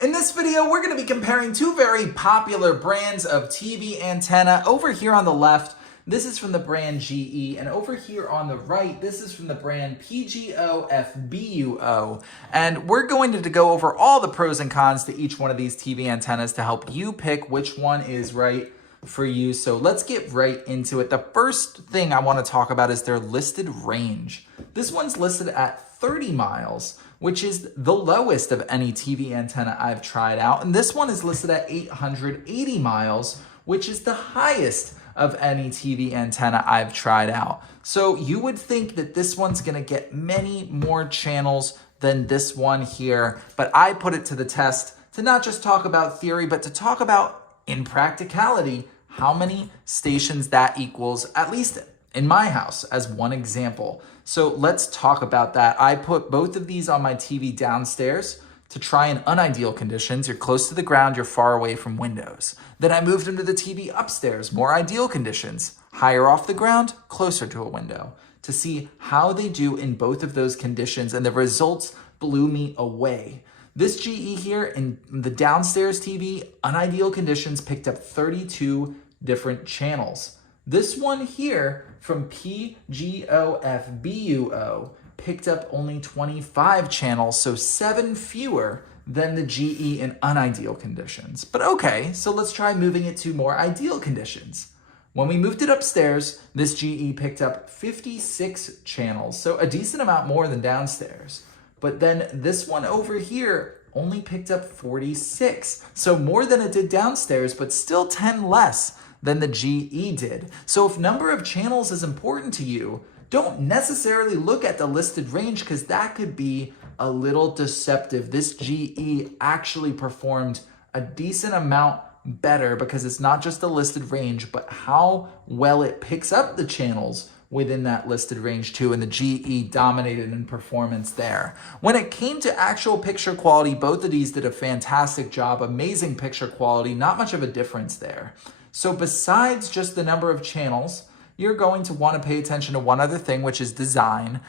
In this video, we're going to be comparing two very popular brands of TV antenna. Over here on the left, this is from the brand GE, and over here on the right, this is from the brand PGOFBUO. And we're going to go over all the pros and cons to each one of these TV antennas to help you pick which one is right for you. So let's get right into it. The first thing I want to talk about is their listed range. This one's listed at 30 miles, which is the lowest of any TV antenna I've tried out. And this one is listed at 880 miles, which is the highest of any TV antenna I've tried out. So you would think that this one's gonna get many more channels than this one here, but I put it to the test to not just talk about theory, but to talk about, in practicality, how many stations that equals, at least in my house, as one example. So let's talk about that. I put both of these on my TV downstairs to try in unideal conditions. You're close to the ground, you're far away from windows. Then I moved them to the TV upstairs, more ideal conditions, higher off the ground, closer to a window, to see how they do in both of those conditions, and the results blew me away. This GE here in the downstairs TV, unideal conditions, picked up 32 different channels. This one here from PGOFBUO picked up only 25 channels, so 7 fewer than the GE in unideal conditions. But okay, so let's try moving it to more ideal conditions. When we moved it upstairs, this GE picked up 56 channels, so a decent amount more than downstairs. But then this one over here only picked up 46, so more than it did downstairs, but still 10 less than the GE did. So if number of channels is important to you, don't necessarily look at the listed range, because that could be a little deceptive. This GE actually performed a decent amount better because it's not just the listed range, but how well it picks up the channels within that listed range too, and the GE dominated in performance there. When it came to actual picture quality, both of these did a fantastic job, amazing picture quality, not much of a difference there. So besides just the number of channels, you're going to want to pay attention to one other thing, which is design.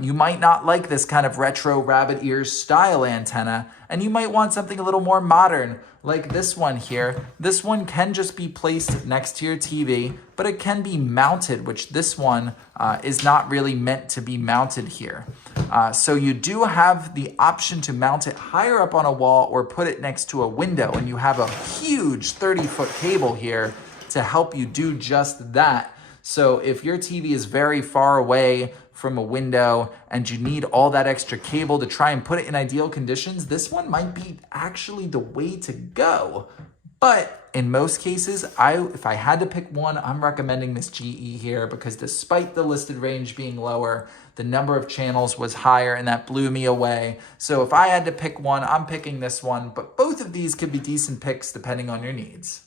You might not like this kind of retro rabbit ears style antenna, and you might want something a little more modern, like this one here. This one can just be placed next to your TV, but it can be mounted, which this one is not really meant to be mounted here. So you do have the option to mount it higher up on a wall or put it next to a window, and you have a huge 30-foot cable here to help you do just that. So if your TV is very far away from a window and you need all that extra cable to try and put it in ideal conditions, this one might be actually the way to go. But in most cases, if I had to pick one, I'm recommending this GE here, because despite the listed range being lower, the number of channels was higher, and that blew me away. So if I had to pick one, I'm picking this one, but both of these could be decent picks depending on your needs.